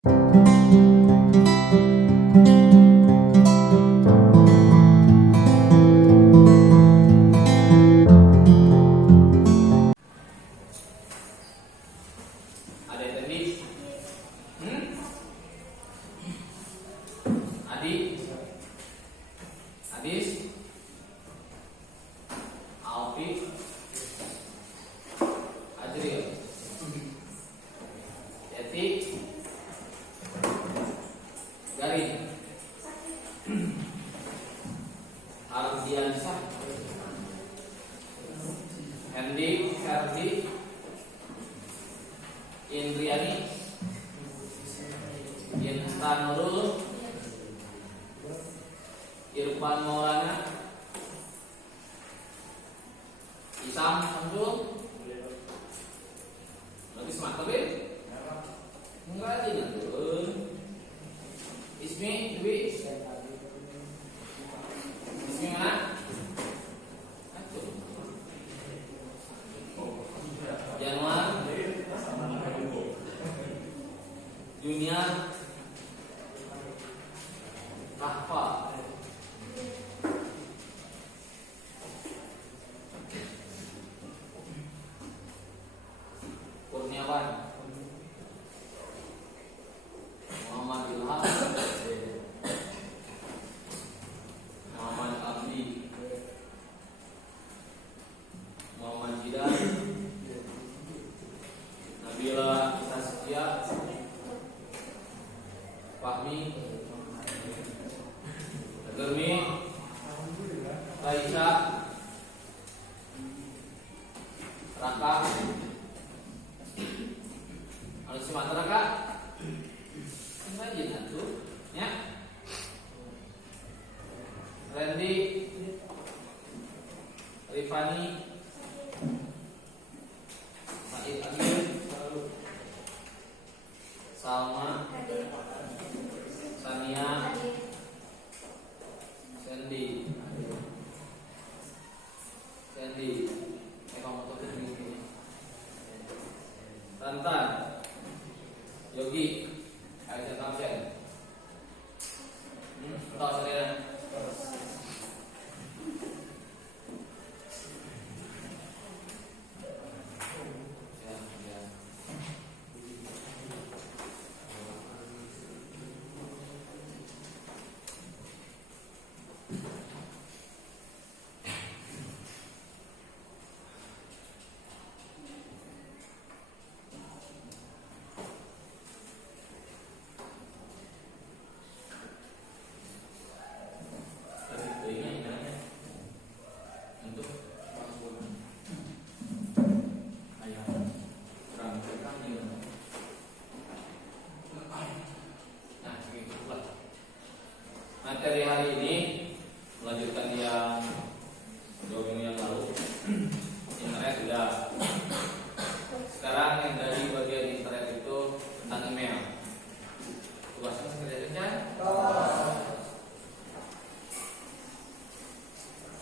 Ada yang tadi? Adi? Adis? Alfi? Ajril? Yati? Garin? Ardiansyah? Hendi? Herdi? Indriani? Intan Nurul? Irfan Maulana? Isam Samsul? Lagi semangat tapi? Enggak aja ngantur. Ismi Dwi? Ismi mana? Januar? Junior? Rahfa? Kurniawan? Muhammad Ilham? Muhammad Abdi? Muhammad Jidan? Nabila Saskia? Fahmi? Germi? Raisa? Raka? Harus Sumatera Kak? Enggak aja tuh, ya. Randy? Rifani? Said Agil? Salma? Sania? Sandy? Kamu tuh begini. Rantan? Yogi? Aisyah Tamsen? Tahu saudara? Ya. Materi hari ini melanjutkan yang 2 minggu yang lalu. Internet sudah. Sekarang yang dari bagian internet itu tentang email. Tugasnya seperti kan?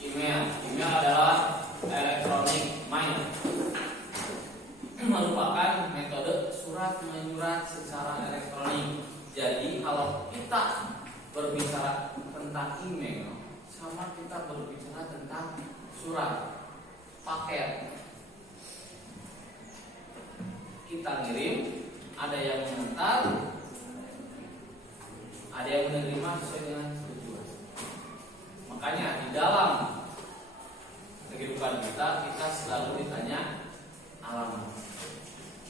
Email adalah electronic mail. Merupakan metode surat menyurat secara elektronik. Jadi kalau kita berbicara tentang email sama kita berbicara tentang surat paket. Kita ngirim, ada yang mengantar, ada yang menerima sesuai dengan tujuan. Makanya di dalam kehidupan kita selalu ditanya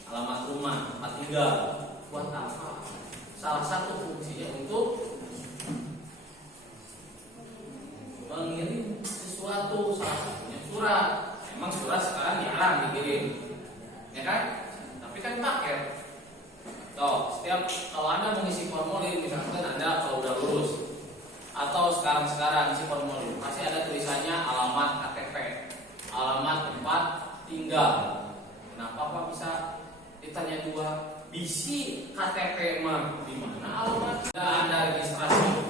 alamat rumah, tempat tinggal, buat apa? Salah satu fungsinya untuk mengirim sesuatu, salah satunya surat. Emang surat sekarang jarang dikirim, ya kan? Tapi kan paket. Tuh, setiap kalau Anda mengisi formulir, misalkan Anda kalau udah lulus atau sekarang isi formulir, pasti ada tulisannya alamat KTP, alamat tempat tinggal. Kenapa Pak bisa ditanya dua? Bisi KTP mah di mana alamat? Nggak ada registrasi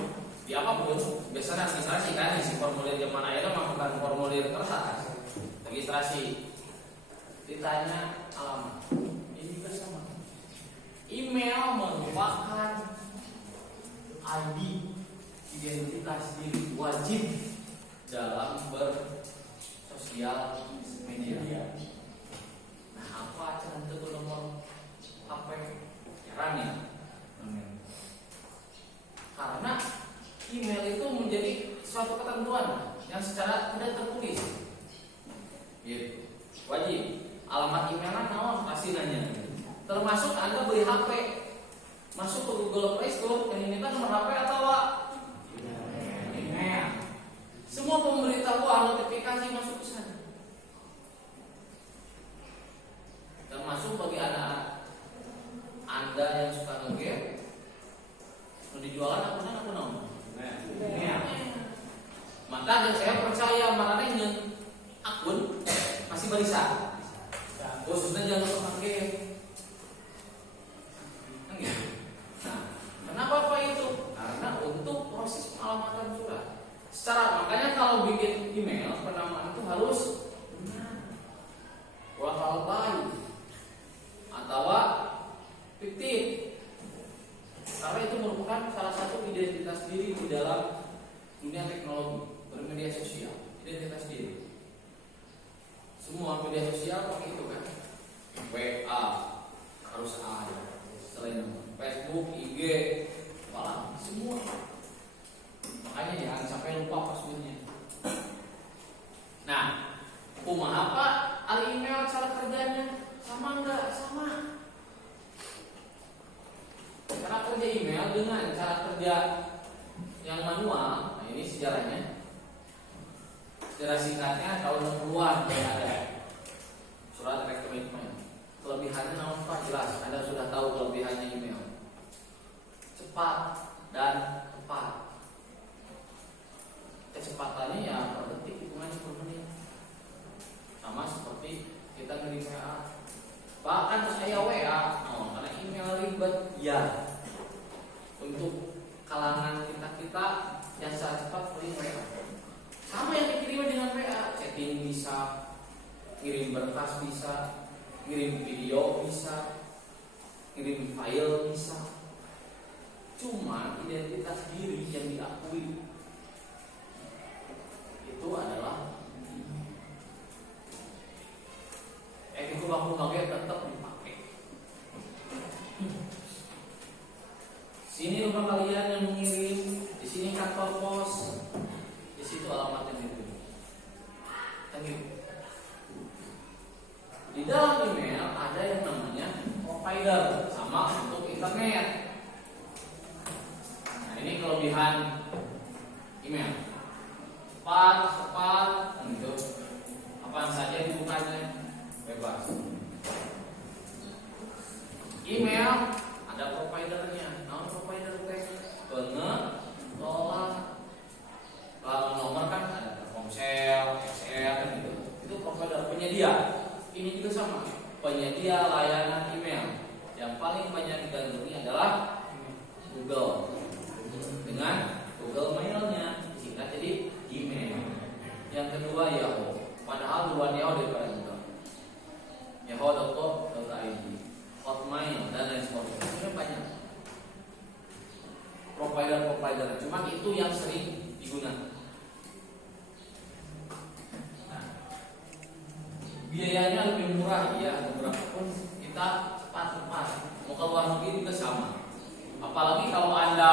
di apapun. Biasanya registrasi kan isi formulir zaman akhirnya bukan formulir kertas. Registrasi ditanya alamat. Ini juga sama. Email merupakan ID identitas diri wajib dalam bersosial media. Nah, apa cara tentu nomor HP? Jarang ya. Karena email itu menjadi suatu ketentuan yang secara tidak tertulis. Gitu. Wajib. Alamat emailnya naon pasti nanya. Termasuk Anda beli HP, masuk ke Google Play Store yang diminta nomor HP atau email. Semua pemberitahuan notifikasi masuk ke sana. Termasuk bagi anak Anda yang suka nge-game, mau dijualan akun nomor. Maka dan saya percaya mana yang akun masih bisa. Khususnya jangan lupa game. Nah, kenapa Pak itu? Karena untuk proses pengalamatan surat. Makanya kalau bikin email penamaan itu harus benar, baik atau fiktif. Karena itu merupakan salah satu identitas diri di dalam dunia teknologi, bermedia sosial, identitas diri. Semua media sosial pakai itu kan. WA harus ada, selain Facebook, IG, apalah semua. Makanya jangan sampai lupa passwordnya. Nah, kumaha apa email cara kerjanya sama enggak? Sama. Cara kerja email dengan cara kerja yang manual. Nah, ini sejarahnya. Sejarah singkatnya tahun 60-an ada surat rekomen. Kelebihannya namun Pak jelas, Anda sudah tahu kelebihannya email. Cepat dan tepat. Kecepatannya ya per detik, hitungannya per menit. Sama seperti kita ngirim WA. Pak kan saya WA, karena email ribet. Ya. Untuk kalangan kita yang secara cepat paling WA. Sama yang dikirim dengan WA, chatting bisa, kirim berkas bisa, kirim video bisa, kirim file bisa. Cuma identitas diri yang diakui itu adalah itu baku tetap dipakai. Sini rumah kalian yang mengirim, di sini kantor pos, di situ alamatnya itu. Di dalam email ada yang namanya provider, sama untuk internet. Nah, ini kelebihan email. Cepat, gitu. Apaan saja dibukanya bebas. Email ada providernya. Nah, provider pengelola. Kalau nomor kan ada Telkomsel, XL gitu. Itu provider penyedia. Ini juga sama, penyedia layanan email. Yang paling banyak digandrungi adalah Google. Dengan Google Mailnya disingkat jadi email. Yang kedua Yahoo. Padahal luar Yahoo daripada Google. Yahoo.co.id, Hotmail dan lain sebagainya. Ini banyak provider. Cuma itu yang sering digunakan. Biayanya lebih murah ya, beberapa pun kita cepat. Mau ke luar negeri juga sama. Apalagi kalau Anda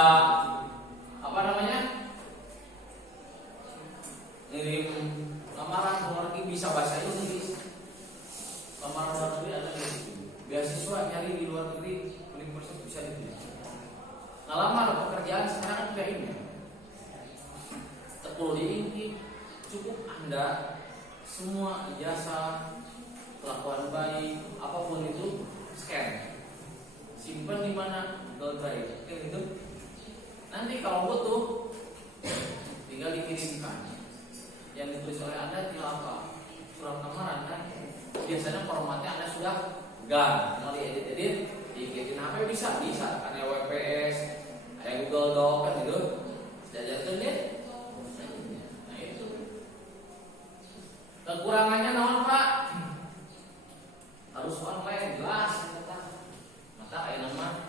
ngirim lamaran ke luar negeri bisa bahasa Inggris. Lamaran luar negeri ada di situ. Beasiswa nyari di luar negeri universitas bisa dipilih. Ngelamar pekerjaan sekarang juga ini. Perlu diintip, cukup Anda semua ijazah, kelakuan baik, apapun itu scan, simpan di mana? Google Drive, gitu. Nanti kalau butuh, tinggal dikirimkan. Yang ditulis oleh Anda tinggal apa? Surat lamaran kan? Biasanya formatnya Anda sudah pegang, tinggal diedit, dikirim HP bisa, ada WPS, ada Google Doc kan gitu. Jajarkan deh. Nah itu. Kekurangannya naon Pak? Harus online, jelas. Maka nama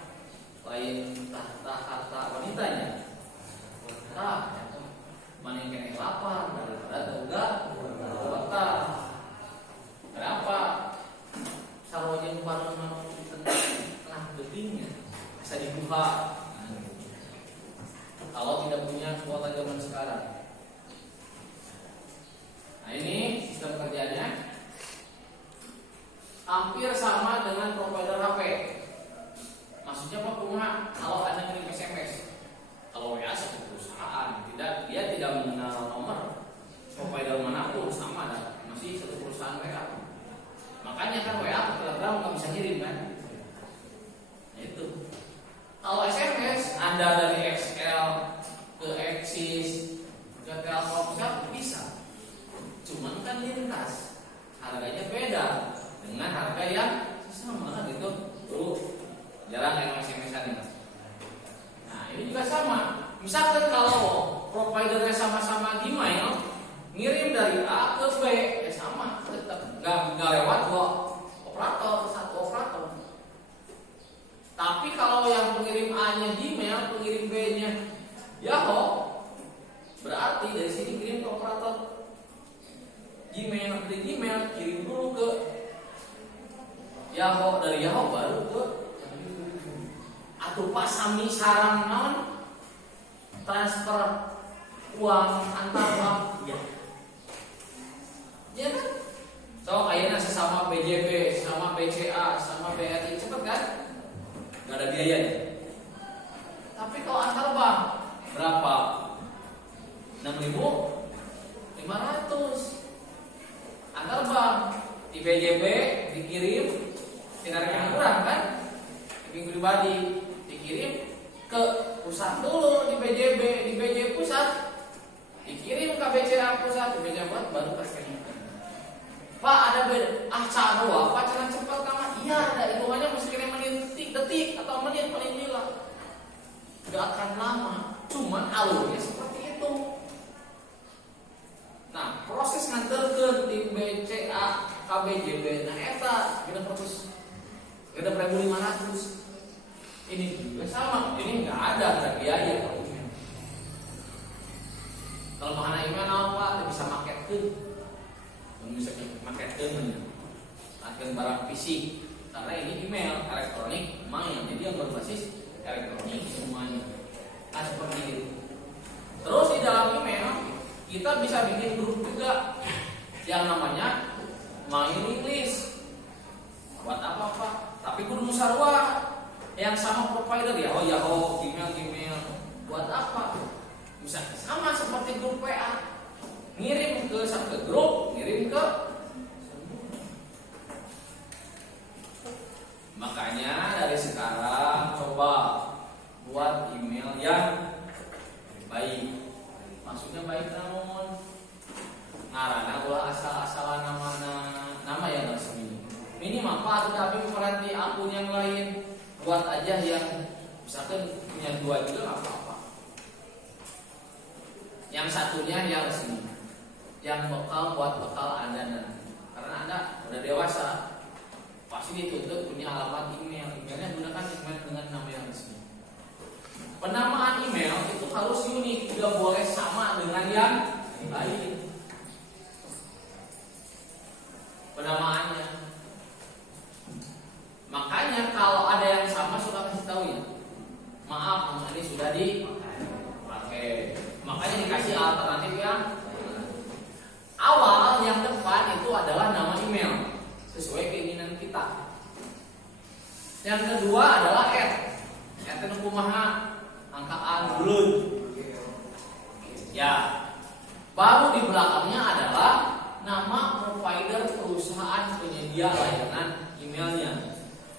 lain harta wanitanya. Mana yang kena lapar daripada enggak harta. Kenapa? Sarojeng bareng tengah gedingnya bisa dibuka. Kalau tidak punya kuota zaman sekarang. Nah ini sistem kerjanya hampir sama dengan provider HP. Maksudnya Pak Kuma, kalau Anda ngirim SMS, kalau WA satu perusahaan, dia tidak mengenal nomor provider manapun, sama dah, masih satu perusahaan WA. Makanya kan WA ke Telegram nggak bisa ngirim kan? Itu. Kalau SMS Anda dari XL ke Axis ke Telkomsel bisa, cuman kan lintas, harganya beda dengan harga yang sama gitu. Tuh jarang yang SMS-an. Nah ini juga sama. Misalkan kalau providernya sama-sama Gmail, ngirim dari A ke B, ya sama, tetap nggak lewat kok operator, satu operator. Tapi kalau yang pengirim A-nya Gmail, pengirim B-nya Yahoo, berarti dari sini kirim ke operator Gmail, dari Gmail kirim dulu ke Yahoo, dari Yahoo baru ke atau pasami sarang non transfer uang antar bank ya. Ya kan? So ayeuna sesama BJB, sama BCA, sama BRI cepet kan? Gak ada biaya nih. Tapi kalau antar bank berapa? 6.500 antar bank. Di BJB dikirim, tidak yang kurang kan? Rekening pribadi dikirim ke pusat dulu di BJB, di BJ pusat dikirim ke BCA pusat, di BCA pusat baru ke rekening. Pak ada beda, cara apa cara cepat kamu? Iya ada hitungannya mesti kirim menit, detik atau menit paling bilang. Gak akan lama, cuman alurnya seperti itu. Nah proses nganterkeun di BCA KBJB, nah eta kita proses kita 1.500. Ini juga sama, ini nggak ada biaya kalau email. Kalau mana email apa, bisa marketing, bisa marketing, akan barang fisik. Karena ini email elektronik main, jadi yang berbasis elektronik semuanya. Nah seperti itu. Terus di dalam email kita bisa bikin grup juga yang namanya mailing list. Buat apa? Tapi kudu musyawarah. Yang sama provider Yahoo, Gmail, buat apa? Misalnya sama seperti grup WA, ngirim ke satu grup, ngirim ke. Makanya dari sekarang coba buat email yang baik. Maksudnya baik namun ngarana ulah asal-asalan nama yang resmi. Minimal Pak, tapi berarti akun yang lain. Buat aja yang misalkan punya 2 juga nggak apa-apa. Yang satunya yang resmi, yang bekal buat bekal Anda nanti. Karena Anda udah dewasa, pasti dituntut punya alamat email. Emailnya gunakan email dengan nama yang resmi. Penamaan email itu harus unik, tidak boleh sama dengan yang lain. Penamaannya. Makanya kalau ada yang sama sudah kasih tahu ya. Maaf, nama ini sudah dipakai. Makanya dikasih alternatif yang awal, yang depan itu adalah nama email sesuai keinginan kita. Yang kedua adalah @. Kumaha angkaan dulu. Ya. Baru di belakangnya adalah nama provider perusahaan penyedia layanan emailnya.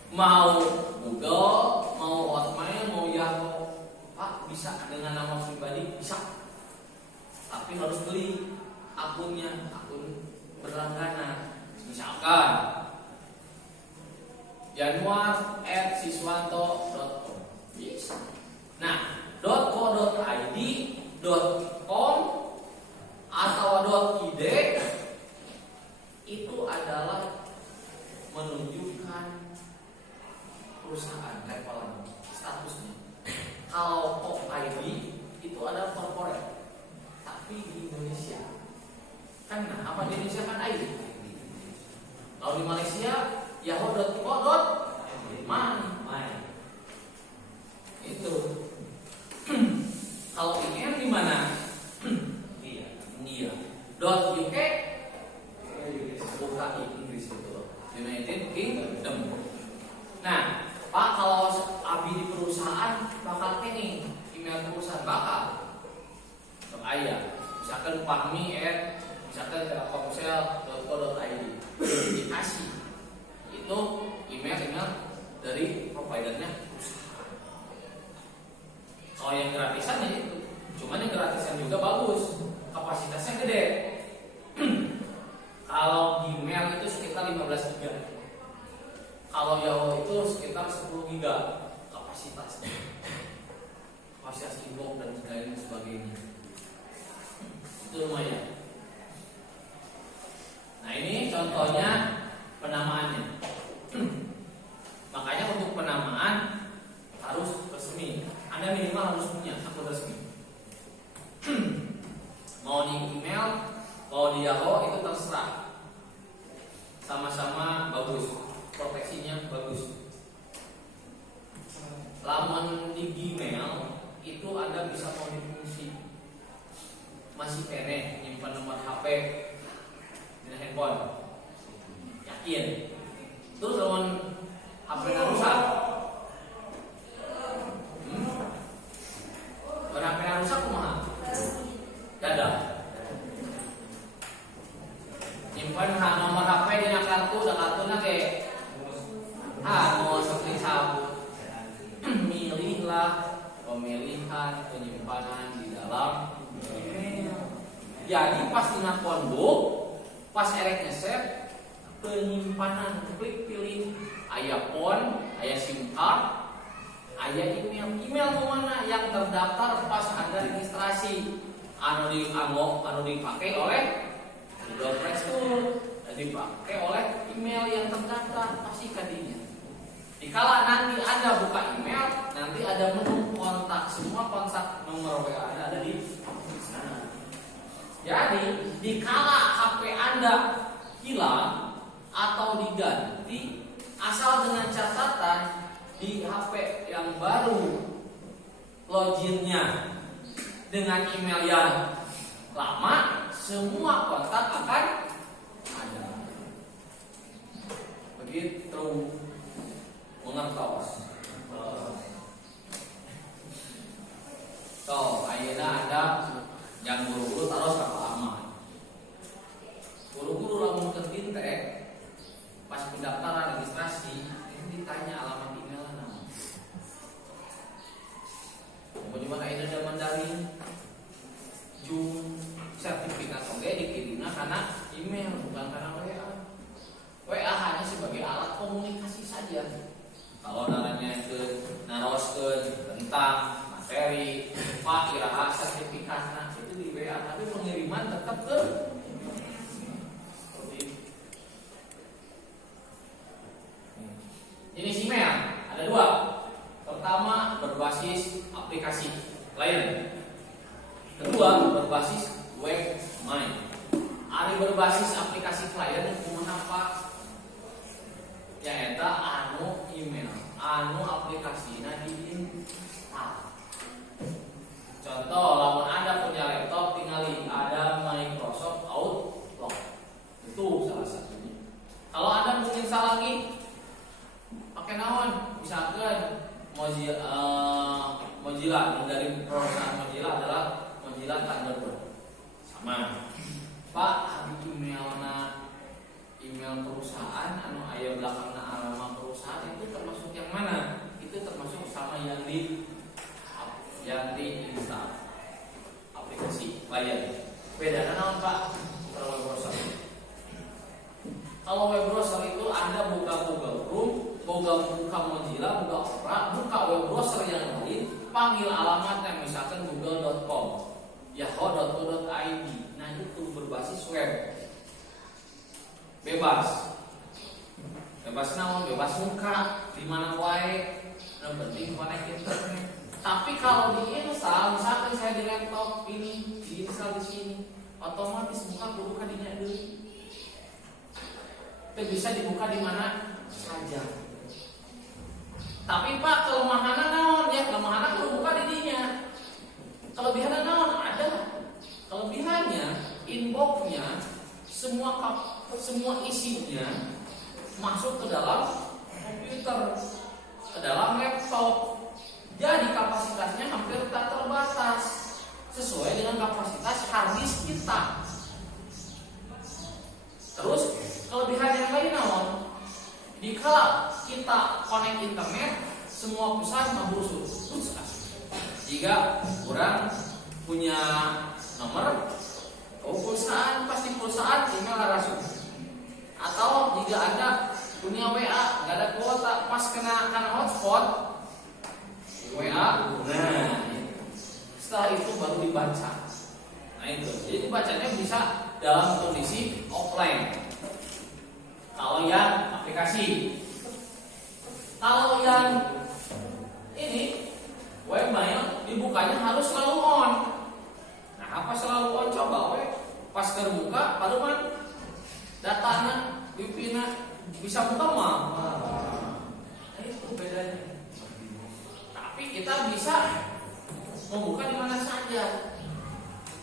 Mau Google, mau Hotmail, mau Yahoo, Pak bisa dengan nama pribadi bisa. Tapi harus beli akunnya, akun berlangganan. Misalkan januar@siswanto.com bisa. Nah, .co.id, .com atau .id itu adalah menunjukkan perusahaan level statusnya. kalau kok ID itu ada corporate, tapi di Indonesia kan apa di Indonesia kan ID. Kalau di Malaysia yahoo.co.my itu. Kalau email di mana? India. .uk buka Inggris itu, United Kingdom. Nah, Pak, kalau abi di perusahaan bakal nih email perusahaan bakal ayah misalkan misalkan telkomsel.co.id dikasih itu email dari providernya perusahaan. Kalau yang gratisan ya itu, cuman yang gratisan juga bagus, kapasitasnya gede. Kalau Gmail itu sekitar 15 GB. Kalau Yahoo itu sekitar 10 GB kapasitasnya. Kapasitas inbox dan sebagainya. Itu lumayan. Nah, ini contohnya penamaannya. Makanya untuk penamaan harus resmi. Anda minimal harus punya akun resmi. Mau di email, mau di Yahoo itu terserah. Sama-sama bagus, proteksinya bagus. Laman di Gmail itu Anda bisa modifikasi. Masih kene nyimpan nomor HP di handphone. Yakin. Terus lawan HP rusak. HP rusak kumaha? Dadah. Nyimpan nomor HP di kartuna ke mau seperti sabut. Milihlah pemilihan penyimpanan di dalam email. Jadi pas dina phonebook, pas erek nge-save penyimpanan, klik pilih aya phone, aya SIM card, aya email mana yang terdaftar pas Anda registrasi, anu dipakai oleh Google Play Store, dipakai oleh email yang terdaftar pasti kadinya. Dikala nanti Anda buka email, nanti ada menu kontak, semua kontak nomor WA ada di sana. Jadi dikala HP Anda hilang atau diganti, asal dengan catatan di HP yang baru loginnya dengan email yang lama, semua kontak akan ada. Begitu. Mengertos. So, ayeuna ada yang guru-guru taruh apa aman. Guru-guru lamun ke teh pas pendaftaran registrasi itu ditanya alamat email nama. Bagaimana ini ada Mandarin, Zoom, sertifikat oke dikirimnya karena email bukan karena WA. WA hanya sebagai alat komunikasi saja. Kalau naranya naroskeun tentang materi, Pak iraha sertifikatna itu di WA, tapi pengiriman tetap ke jenis email ada dua. Pertama berbasis aplikasi klien. Kedua berbasis webmail. Ari berbasis aplikasi klien kumaha Pak? Ya eta anu email, anu aplikasina diinstal. Contoh, lamun Anda punya laptop, tinggali ada Microsoft Outlook. Itu salah satunya. Kalau Anda mau install lagi, pakai naon? Misalkan Mozilla, dari perusahaan Mozilla adalah Mozilla Thunderbird. Sama. Pak, habis email perusahaan anu aya belakangna alamat perusahaan itu termasuk yang mana? Itu termasuk sama yang diinstal aplikasi klien. Bedanya naon Pak? Kalau web browser. Kalau web browser itu Anda buka Google Chrome, buka Mozilla, buka Opera, buka web browser yang lain, panggil alamatnya misalkan google.com, yahoo.co.id. Nah itu berbasis web. Bebas naon, bebas muka di mana wae, yang penting connect internet. Tapi kalau diinstal, misalkan saya di laptop ini diinstal di sini, otomatis buka kudu kadinya deui. Itu bisa dibuka di mana saja. Tapi Pak, kelemahannya naon ya? Kelemahannya kudu buka di dinya. Kelebihannya naon? Ada. Kelebihannya inboxnya semua isinya masuk ke dalam komputer, ke dalam laptop. Jadi kapasitasnya hampir tak terbatas sesuai dengan kapasitas hard disk kita. Terus kelebihan yang lain naon? Dikala kita connect internet, semua pesan mabusuk. Jika orang punya nomor perusahaan, pasti perusahaan email langsung. Atau jika Anda punya WA, nggak ada kuota, pas kena hotspot WA, nah setelah itu baru dibaca. Nah itu, jadi bacanya bisa dalam kondisi offline. Kalau yang aplikasi, kalau yang ini webmail dibukanya harus selalu on. Nah apa selalu on? Coba pas terbuka, baru kan datanya, wifi-nya bisa buka mah. Nah itu bedanya. Tapi kita bisa membuka di mana saja.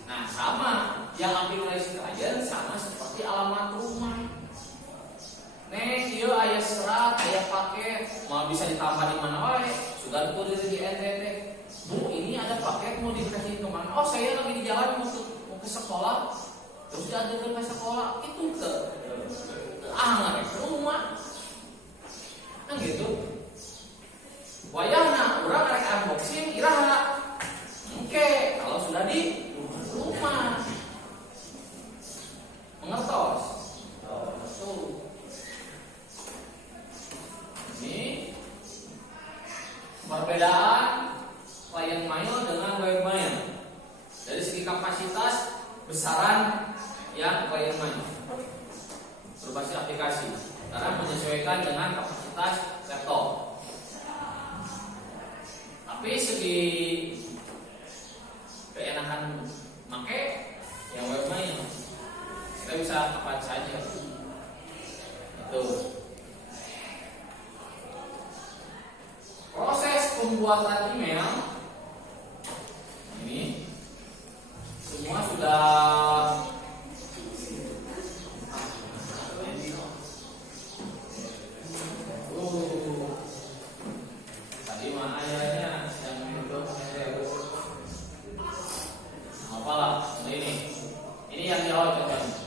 Nah sama, yang aplikasi aja sama seperti alamat rumah. Nih, iya ayah serat, ayah paket, mau bisa ditambah di mana wae. Sudah kudu di NTT. Bu, ini ada paket mau dikasih kemana? Oh, saya lagi di jalan mau ke sekolah. Terus dia ke sekolah, itu ke nggak ke rumah. Kan gitu. Wayahna, orang rek unboxing, iraha. Oke, kalau sudah di rumah. Mengertos? Tuh. Ini perbedaan client mail dengan web mail. Dari segi kapasitas, besaran yang client mail berbasis aplikasi karena menyesuaikan dengan kapasitas laptop. Tapi segi keenakan make yang web mail, kita bisa kapan saja. Itu. Proses pembuatan email ini semua sudah tadi mana ayahnya yang itu apalah ini yang jawab contohnya.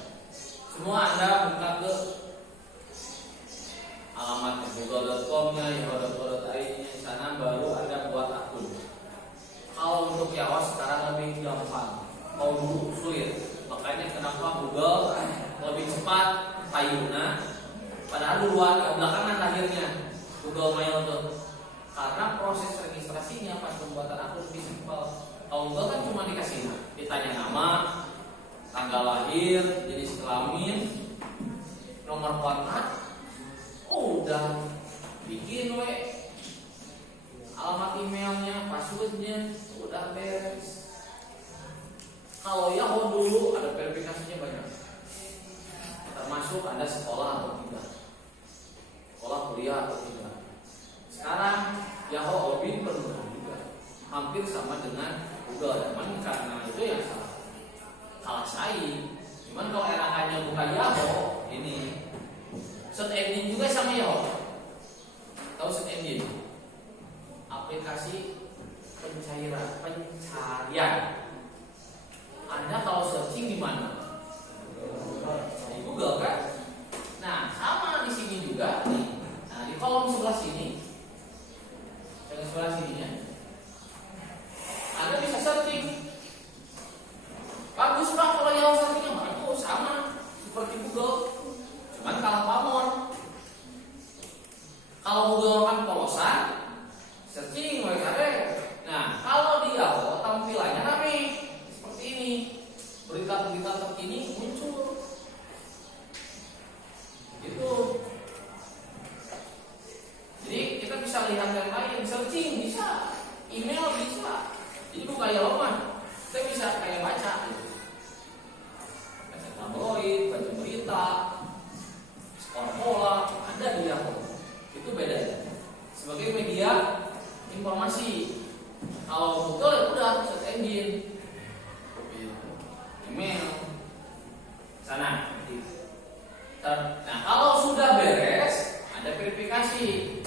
Semua Anda buka ke alamat google.com-nya, yahoo.co.id-nya, di sana baru Anda buat akun. Kalau untuk Yahoo sekarang lebih gampang, kalau dulu sulit. Makanya kenapa Google lebih cepat payuna, padahal duluan belakangan lahirnya Google Mail tuh. Karena proses registrasinya pas pembuatan akun lebih simpel. Kalau Google kan cuma dikasih ditanya nama, tanggal lahir, jenis kelamin, nomor kontak. Udah bikin alamat emailnya, passwordnya, udah beres. Kalau Yahoo dulu ada verifikasinya banyak, termasuk Anda sekolah atau tidak, sekolah kuliah atau tidak. Sekarang Yahoo Obin perlu juga, hampir sama dengan Google. Cuman karena itu ya salah saing. Cuman kalau enakannya bukan Yahoo ini. Search engine juga sama Yahoo. Tahu search engine? Aplikasi pencarian. Anda kalau searching di mana? Di Google kan? Nah, sama di sini juga nih. Nah, di kolom sebelah sini, yang sebelah sininya, Anda bisa searching. Bagus Pak kalau Yahoo searchingnya bagus, sama seperti Google. Cuman kalah pamor. Kalau Google kan polosan, searching Nah, kalau di Yahoo tampilannya rame seperti ini. Berita-berita terkini muncul. Gitu. Jadi kita bisa lihat yang lain, searching bisa. bisa. Jadi bukan ya lama, saya bisa kayak baca gitu. Baca tabloid, baca berita, skor bola, ada di Yahoo. Itu bedanya. Sebagai media informasi. Kalau Google ya udah search engine, email, sana. Nah kalau sudah beres, ada verifikasi,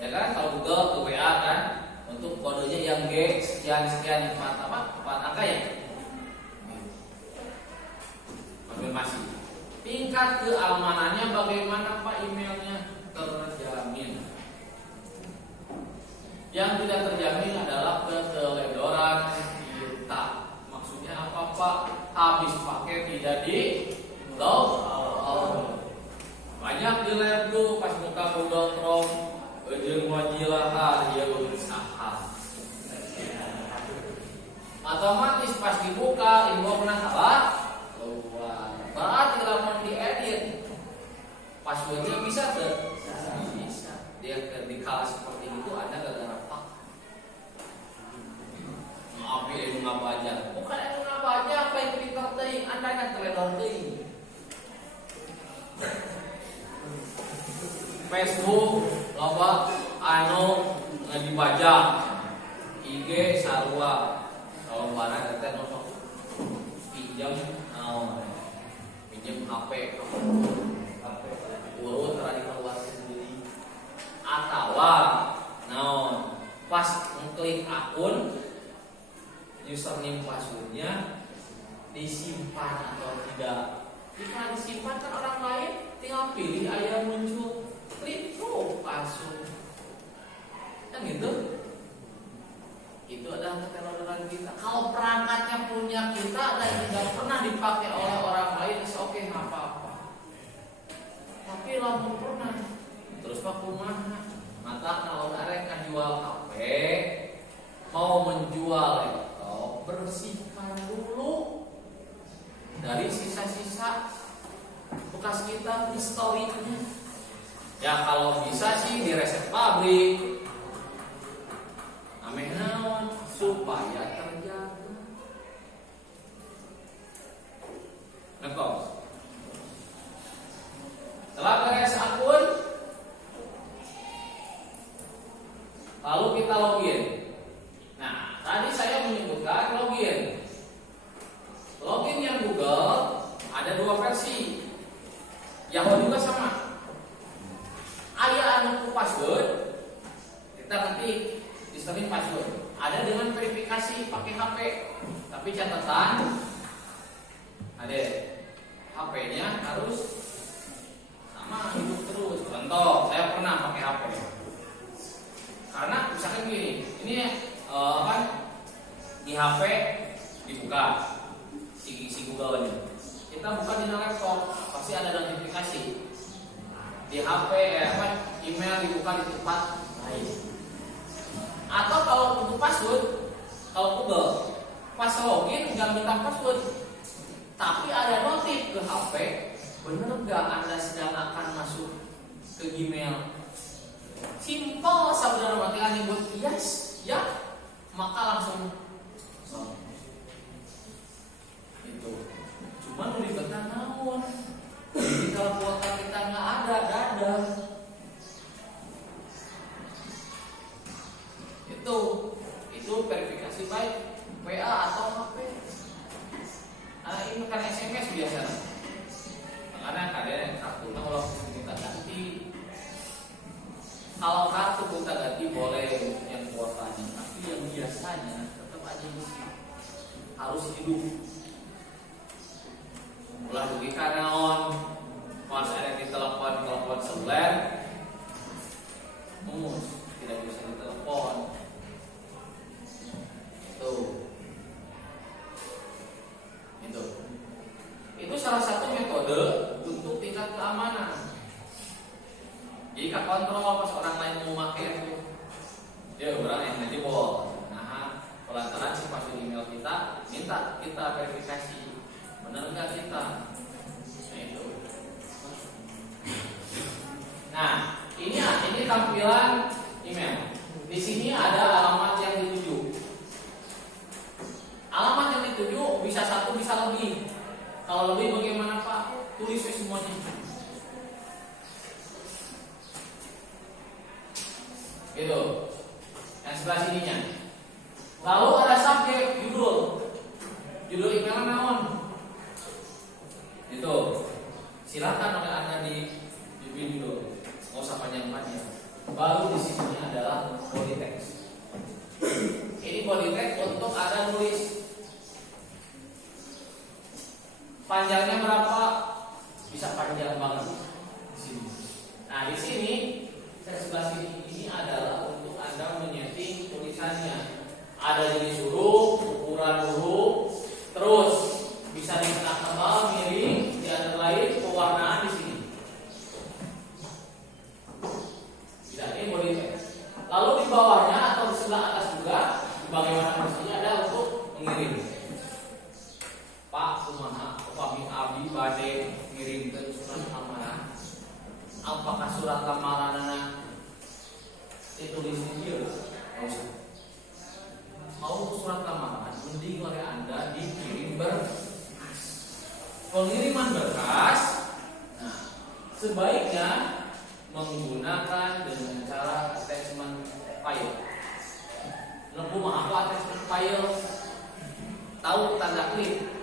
ya kan? Kalau Google ke WA kan, untuk kodenya yang G sekian 4 angka ya. Konfirmasi. Tingkat keamanannya bagaimana Pak emailnya? Terjamin. Yang tidak terjamin adalah keteledoran kita. Maksudnya apa Pak? Habis pakai tidak di download. Banyak di lab tuh pas buka Google Chrome, ujung wajilah dia berusaha. Otomatis pas dibuka info pernah salah keluar. Berarti kalau diedit passwordnya bisa tuh? Bisa. Dia dikala seperti itu ada gara-gara pak. Maaf ya ilmu ngapa aja. Bukan ilmu ngapa aja, apa yang pintar teuing, Anda kan teledor teuing. Facebook loba anu dibajak, IG sarua. Kalau barang kita nosok pinjam pinjam HP urut tadi keluar sendiri atau pas ngeklik akun username passwordnya disimpan atau tidak. Jika disimpan kan orang lain tinggal pilih ayam muncul klik tuh password kan gitu. Itu adalah ketelodoran kita. Kalau perangkatnya punya kita dan tidak pernah dipakai oleh orang lain, oke nggak apa-apa. Tapi lamun pernah, terus pak kumaha? Maka kalau mereka jual HP, mau menjual laptop, bersihkan dulu dari sisa-sisa bekas kita historiknya. Ya kalau bisa sih direset pabrik. Ameh naon supaya terjaga. Nekos. Setelah beres akun, lalu kita login. Nah, tadi saya menyebutkan login. Login yang Google ada 2 versi. Yahoo juga sama. Ada anu password, kita ketik username password. Ada dengan verifikasi pakai HP. Tapi catatan ada HP-nya harus sama hidup terus. Contoh, saya pernah pakai HP. Karena misalkan gini, ini di HP dibuka si Google-nya. Kita buka di laptop, pasti ada notifikasi. Di HP email dibuka di tempat lain. Atau kalau untuk password, kalau Google pas login nggak minta password, tapi ada notif ke HP, bener nggak Anda sedang akan masuk ke Gmail? Simple saudara, tinggal nyebut yes, ya, maka langsung itu. Cuman ribetnya naon? Jadi kalau kuota kita nggak ada, dadah. Itu verifikasi baik WA atau HP. Ini kan SMS biasa. Makanya kadang kartu kalau kita ganti. Kalau kartu kita ganti boleh yang kuotanya, tapi yang biasanya tetap aja harus hidup. Ulah dugi karena pas ada di telepon sebelah, tidak bisa ditelepon. Itu salah satu metode untuk tingkat keamanan. Jadi kita kontrol pas orang lain mau pakai itu, dia orang yang ngejebol. Nah, pelantaran si password email kita minta kita verifikasi, benar nggak kita? Nah itu. Nah, Kalau lebih bagaimana Pak? Tulis semuanya. Gitu. Yang sebelah sininya. Lalu ada subjek, judul. Judul email naon? Itu. Silakan oleh Anda di video. Nggak usah panjang-panjang. Baru di sini adalah body text. Ini body text untuk Anda nulis. Panjangnya berapa? Bisa panjang banget di sini. Nah, di sini sebelah sini ini adalah untuk Anda menyeting tulisannya. Ada jenis huruf, ukuran huruf, terus bisa dikenak tebal, miring, di antara lain pewarnaan di sini. Bisa ini body text. Lalu di bawahnya atau di sebelah atas juga, bagaimana maksudnya ada untuk mengirim. Pak kumaha upami abdi bade ngirimkeun surat lamaran. Apakah surat lamaranna ditulis di dieu? Enggak usah. Mau surat lamaran mending oleh Anda dikirim berkas. Pengiriman berkas, nah, sebaiknya menggunakan dengan cara attachment file. Lembu mah apa attachment file? Tahu tanda klik?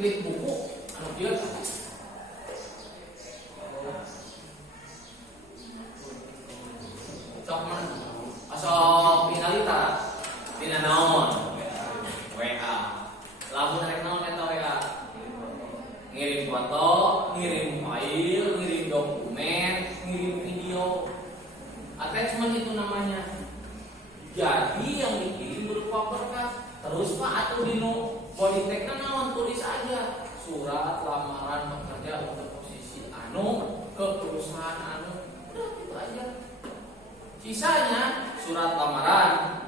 Klik buku, anu dia. Cok mana? Asal finalita, tina naon? WA. Lamun rek naon eta WA? Ngirim foto, ngirim file, ngirim dokumen, ngirim video. Attachment itu namanya. Jadi yang dikirim berupa berkas. Terus Pak atau dino body text naon tulis aja surat lamaran bekerja untuk posisi anu ke perusahaan anu. Udah gitu aja. Sisanya surat lamaran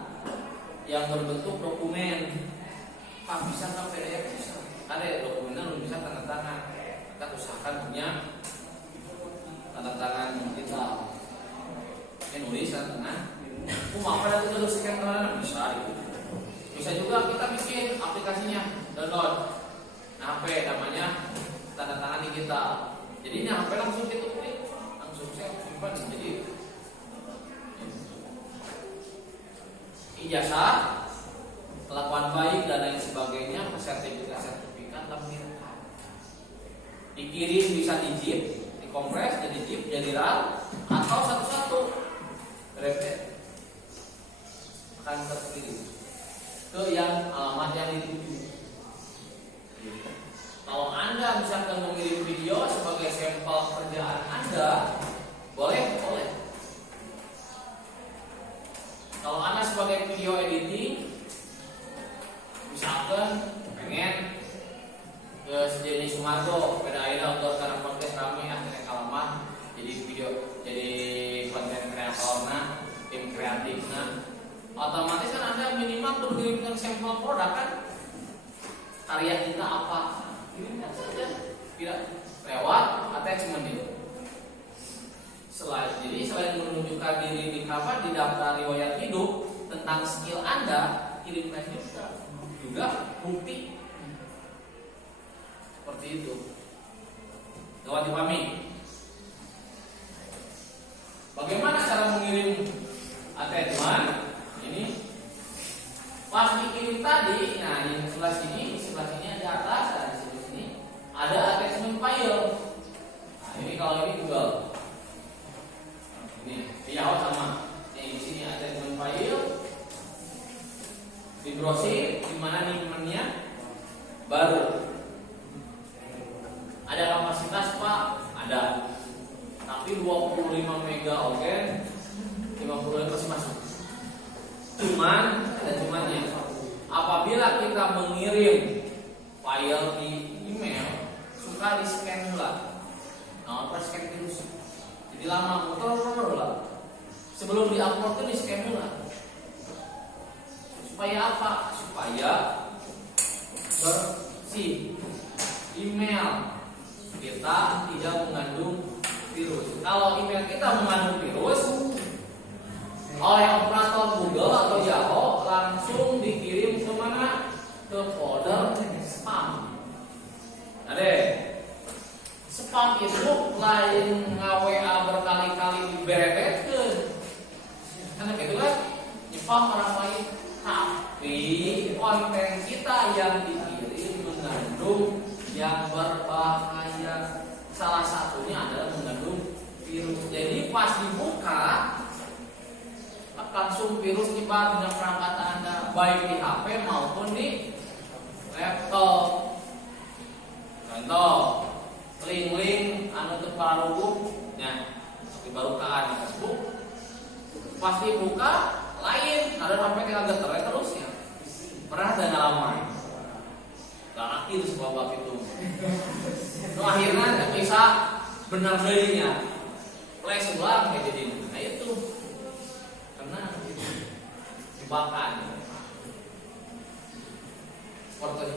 yang berbentuk dokumen. Pak bisa nggak PDF? Bisa. Ada dokumennya lu bisa tanda tangan. Kita usahakan punya tanda tangan kita. Ini nulis tanda tangan. Kumaha pada itu scan tangan bisa gitu. Bisa juga kita bikin aplikasinya, download. Nah, HP namanya tanda tangan di kita. Jadi ini HP langsung kita klik, langsung saya simpan. Jadi ijazah, kelakuan baik dan lain sebagainya, sertifikat lampirkan. Dikirim bisa di zip, dikompres jadi zip, jadi RAR, atau satu-satu repeat akan terkirim ke yang alamat yang dituju. Kalau Anda misalkan mengirim video sebagai sampel kerjaan Anda, boleh. Kalau Anda sebagai video editing, misalkan pengen ke sejenis Sumargo, pada akhirnya untuk karena podcast kami akhirnya alamat jadi video, jadi konten kreatorna, tim kreatifna. Otomatis kan Anda minimal tuh kirimkan sampel produk kan, karya kita apa, kirimkan saja, tidak lewat attachment itu. Jadi selain menunjukkan diri di cover di daftar riwayat hidup tentang skill Anda, kirimkan juga bukti seperti itu. Dapat dipahami? Bagaimana cara mengirim attachment? Ini pas dikirim tadi, nah di sebelah sini di atas, ada di sebelah sini ada attachment file. Nah ini kalau ini Google, ini di Yahoo sama. Yang di sini attachment file, di browsing, di mana nih menunya baru. Ada kapasitas Pak, ada. Tapi 25 mega oke, 50 masih masuk. Cuman ada cumannya. Apabila kita mengirim file di email, suka di scan dulu. Nah, apa scan terus? Jadi lama muter lah. Sebelum di-upload itu di scan dulu. Supaya apa? Supaya bersih email kita tidak mengandung virus. Kalau email kita mengandung virus, oleh operator Google atau Yahoo langsung dikirim ke mana? Ke folder spam. Ade, spam itu lain nge-WA berkali-kali diberebetkeun. Karena gitu kan, spam orang lain. Tapi konten kita yang dikirim mengandung yang berbahaya. Salah satunya adalah mengandung virus. Jadi pas dibuka langsung virus nyebar dengan perangkat Anda, baik di HP maupun di laptop. Contoh, link-link anu teu pararuguh nya dibarukan di Facebook. Pas dibuka lain, ada sampai tinggal geter terus ya. Pernah ada ngalaman. Gak akhir sebab itu. Itu akhirnya bisa benar dirinya. Flash ulang kayak jadi. Nah itu karena jebakan.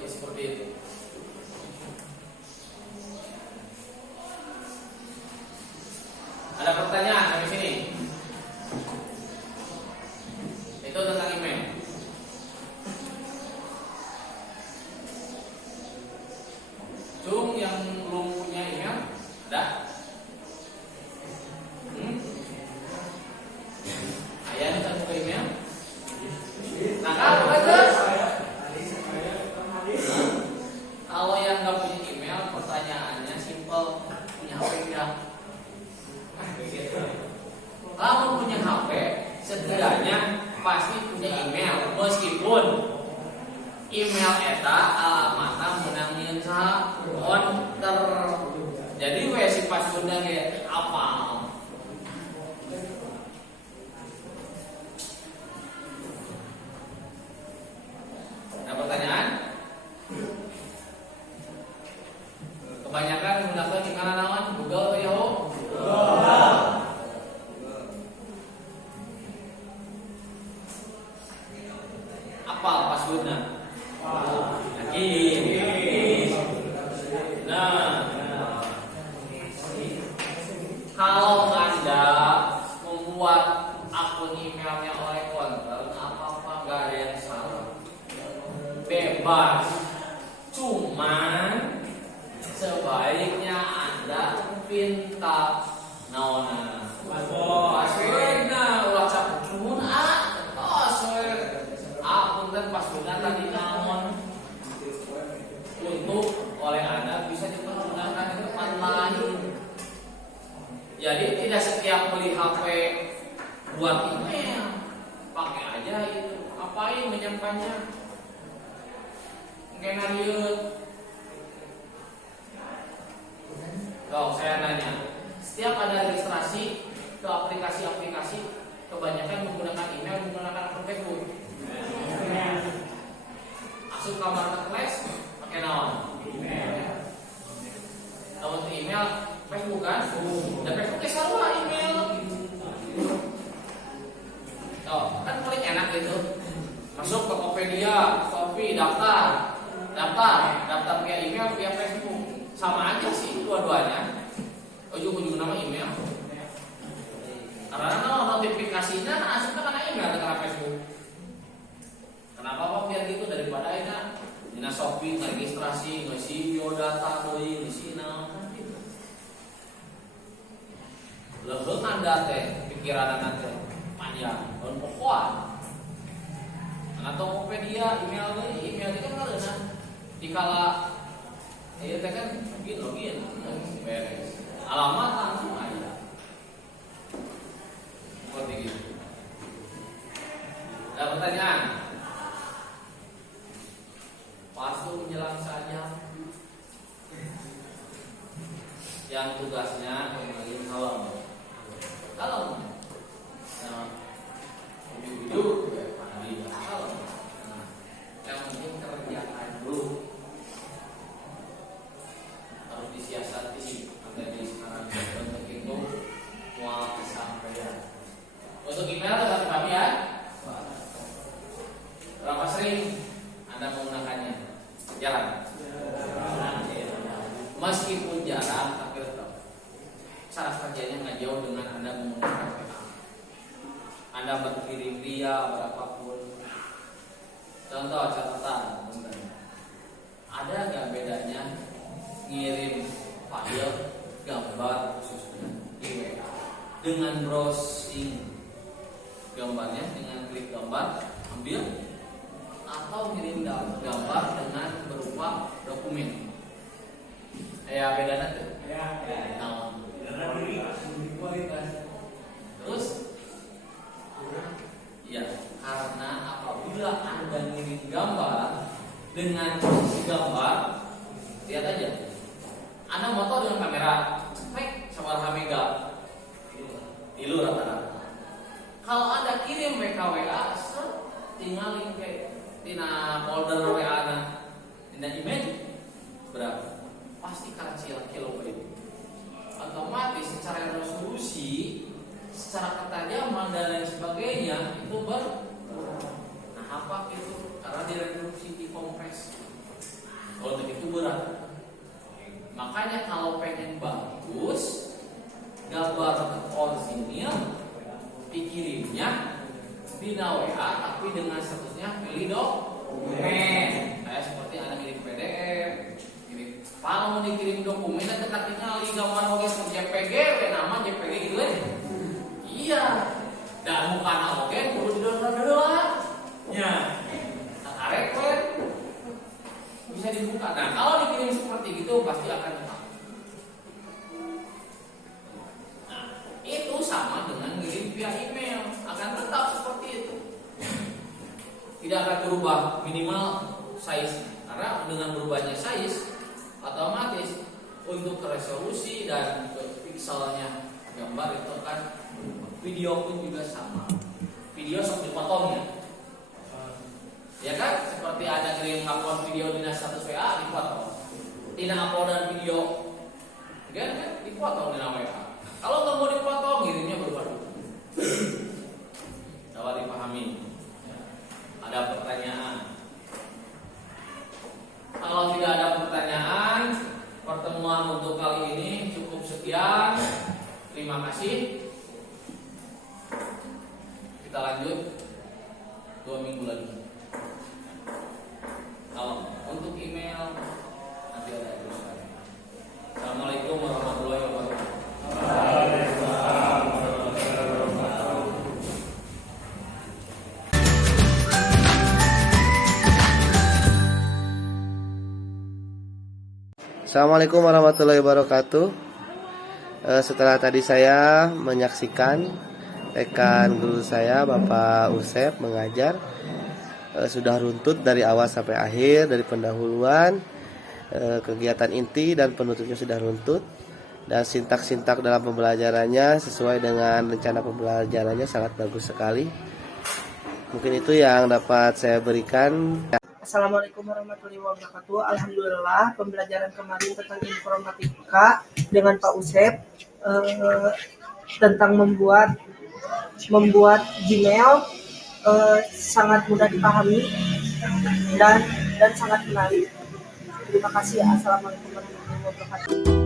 Seperti itu. Ada pertanyaan sampai sini? Itu tentang email. Cung yang belum punya email, ada? Ayahnya kan buka email? Nah kalau kalau yang nggak punya email, pertanyaannya simple, punya HP tidak? Kalau punya HP, setidaknya pasti punya email, meskipun email eta alamatna menang nyeun saha konter. Jadi we si passwordna ge apal. Ada pertanyaan? Kebanyakan menggunakan email naon? Google atau Yahoo? Apal passwordnya? Nah, kalau Anda membuat akun emailnya oleh konter, apa-apa gak ada yang salah, bebas. Cuman sebaiknya Anda pintar naona passwordnya, ulah cap cuman akun dan passwordnya tadi naon untuk oleh Anda bisa dipergunakan di tempat lain. Jadi tidak setiap beli HP buat email, pakai aja itu. Apain menyampaikannya? Mungkin harian. Kalau saya nanya, setiap ada registrasi ke aplikasi-aplikasi, kebanyakan menggunakan email, menggunakan akun Facebook. Masuk kamar kelas pakai naon? Email. Kalau di email Facebook kan? Dan Facebook sarua email. Oh, kan paling enak gitu. Masuk ke Tokopedia, Shopee, daftar via email, via Facebook. Sama aja sih dua-duanya. Ujung-ujung nama email. Karena notifikasinya aslinya karena email karena Facebook. Kenapa Pak biar gitu daripada itu dina Shopee registrasi ngisi biodata deui ngisi naon gitu. Leuheung Anda teh pikiran Anda teh panjang dan pokok. Karena Tokopedia email itu kan karena dikala ieu teh kan login beres. Alamat langsung aja. Seperti gitu. Ada pertanyaan? Waktu menjelang saja yang tugasnya kembali kalem. Nah, hidup kalem. Nah, yang penting kerjakan dulu. Harus disiasati sampai sekarang untuk itu mual kesampaian. Untuk email tetap kami ya. Berapa sering Anda menggunakannya? Jarang. Meskipun jarang, tapi tetap cara kerjanya nggak jauh dengan Anda menggunakan WA. Anda berkirim dia berapapun. Contoh catatan, ada nggak bedanya ambil atau ngirim gambar dengan berupa dokumen. Ya bedanya tuh. Terus ya, karena apabila Anda ngirim gambar dengan posisi gambar, lihat aja. Anda foto dengan kamera, cepet sabaraha mega. Tilu rata-rata. Kalau Anda kirim WA, tinggal link tina folder WA na, tina email berapa? Pasti kilobyte. Otomatis secara resolusi, secara ketajaman dan lain sebagainya itu nah apa itu? Karena direduksi, dikompres. Kalau begitu berat. Makanya kalau pengen bagus, gambar orisinil dikirimnya di WA tapi dengan statusnya pilih dokumen. Kayak seperti Anda kirim PDF. Kalau mau dikirim dokumen ketaknya li gambar oge JPG, nama JPG gitu kan. Iya. Dan bukan oge perlu didownload. Ya. Tarik kan. Bisa dibuka. Nah, kalau dikirim seperti itu pasti akan tetap. Nah, itu sama dengan ngirim via email, akan tetap seperti itu. Tidak akan berubah minimal size. Karena dengan berubahnya size otomatis untuk resolusi dan pixelnya gambar itu kan video pun juga sama. Video sok dipotongnya. Ya kan? Seperti ada kirim upload video di status WA dipotong. Tidak uploadan video kan dipotong di WA. Kalau nggak mau dipotong ngirimnya berubah. Coba dipahami. Ada pertanyaan? Kalau tidak ada pertanyaan, pertemuan untuk kali ini cukup sekian. Terima kasih. Kita lanjut 2 minggu lagi. Kalau untuk email nanti ada tulisan. Assalamualaikum warahmatullahi wabarakatuh. Assalamualaikum warahmatullahi wabarakatuh. Setelah tadi saya menyaksikan rekan guru saya Bapak Usep mengajar, sudah runtut dari awal sampai akhir, dari pendahuluan, kegiatan inti dan penutupnya sudah runtut, dan sintak-sintak dalam pembelajarannya sesuai dengan rencana pembelajarannya sangat bagus sekali. Mungkin itu yang dapat saya berikan. Assalamualaikum warahmatullahi wabarakatuh. Alhamdulillah pembelajaran kemarin tentang informatika dengan Pak Usep tentang membuat Gmail sangat mudah dipahami dan sangat menarik. Terima kasih. Assalamualaikum warahmatullahi wabarakatuh.